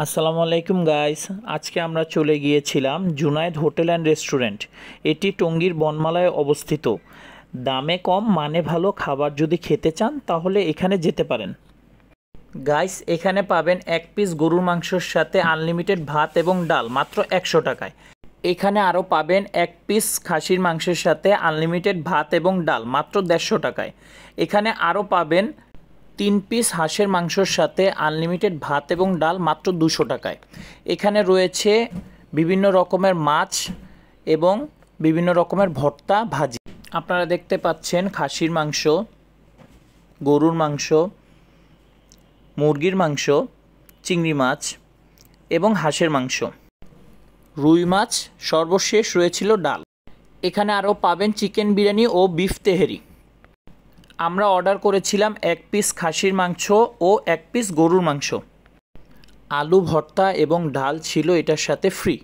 আসসালামু আলাইকুম গাইস, আজকে আমরা চলে গিয়েছিলাম জুনায়েদ হোটেল অ্যান্ড রেস্টুরেন্ট। এটি টঙ্গীর বনমালায় অবস্থিত। দামে কম মানে ভালো, খাবার যদি খেতে চান তাহলে এখানে যেতে পারেন। গাইস, এখানে পাবেন এক পিস গরুর মাংসের সাথে আনলিমিটেড ভাত এবং ডাল মাত্র 100 টাকায়। এখানে আরও পাবেন এক পিস খাসির মাংসের সাথে আনলিমিটেড ভাত এবং ডাল মাত্র 150 টাকায়। এখানে আরও পাবেন 3 পিস হাঁসের মাংসর সাথে আনলিমিটেড ভাত এবং ডাল মাত্র 200 টাকায়। এখানে রয়েছে বিভিন্ন রকমের মাছ এবং বিভিন্ন রকমের ভর্তা ভাজি। আপনারা দেখতে পাচ্ছেন খাসির মাংস, গরুর মাংস, মুরগির মাংস, চিংড়ি মাছ এবং হাঁসের মাংস, রুই মাছ, সর্বশেষ রয়েছিল ডাল। এখানে আরও পাবেন চিকেন বিরিয়ানি ও বিফ তেহেরি। আমরা অর্ডার করেছিলাম এক পিস খাসির মাংস ও এক পিস গরুর মাংস। আলু ভর্তা এবং ডাল ছিল এটার সাথে ফ্রি।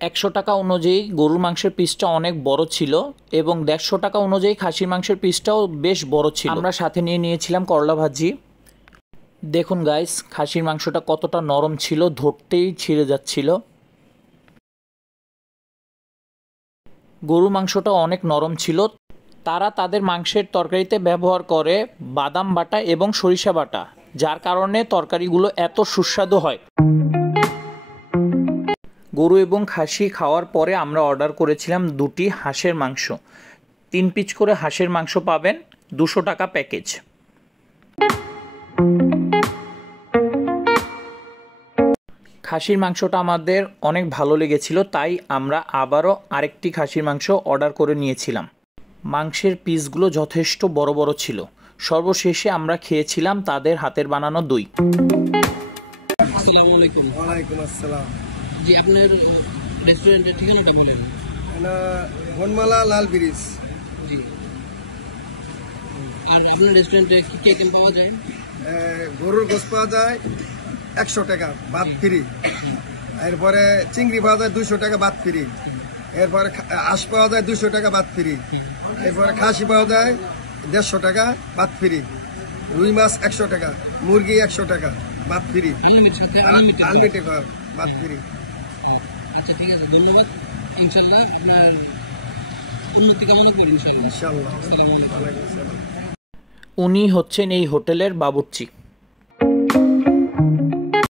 100 টাকা অনুযায়ী গরুর মাংসের পিসটা অনেক বড় ছিল এবং 150 টাকা অনুযায়ী খাসির মাংসের পিসটাও বেশ বড় ছিল। আমরা সাথে নিয়েছিলাম করলা ভাজি। দেখুন গাইস, খাসির মাংসটা কতটা নরম ছিল, ধরতেই ছিঁড়ে যাচ্ছিল। গরুর মাংসটা অনেক নরম ছিল। তারা তাদের মাংসের তরকারিতে ব্যবহার করে বাদাম বাটা এবং সরিষা বাটা, যার কারণে তরকারিগুলো এত সুস্বাদু হয়। গরু এবং খাসি খাওয়ার পরে আমরা অর্ডার করেছিলাম 2টি হাঁসের মাংস। 3 পিস করে হাঁসের মাংস পাবেন, 200 টাকা প্যাকেজ। খাসির মাংসটা আমাদের অনেক ভালো লেগেছিল, তাই আমরা আবারও আরেকটি খাসির মাংস অর্ডার করে নিয়েছিলাম। মাংসের পিসগুলো যথেষ্ট বড় বড় ছিল। সর্বশেষে আমরা খেয়েছিলাম তাদের হাতের বানানো দই। আসসালামু আলাইকুম। ওয়ালাইকুম আসসালাম। জি, আপনার রেস্টুরেন্টের ঠিকানাটা বলুন। এটা বনমালা লাল ব্রিজ। জি। আর আপনার রেস্টুরেন্টে কি কি আইটেম পাওয়া যায়? গরুর গোশত পাওয়া যায় 100 টাকা ভাত ফ্রি। এরপরে চিংড়ি পাওয়া যায় 200 টাকা ভাত ফ্রি। এরপরে হাঁস পাওয়া যায় 200 টাকা ভাত ফ্রি। এরপরে খাসি পাওয়া যায় 150 টাকা ভাত ফ্রি। রুই মাছ 100 টাকা, মুরগি 100 টাকা ভাত ফ্রি, আনলিমিটেড ভাত ফ্রি। আচ্ছা, ঠিক আছে, ধন্যবাদ। ইনশাল্লাহ আপনার উন্নতি কামনা করি। ইনশাল্লাহ। আসসালামু আলাইকুম। উনি হচ্ছেন এই হোটেলের বাবুর্চি।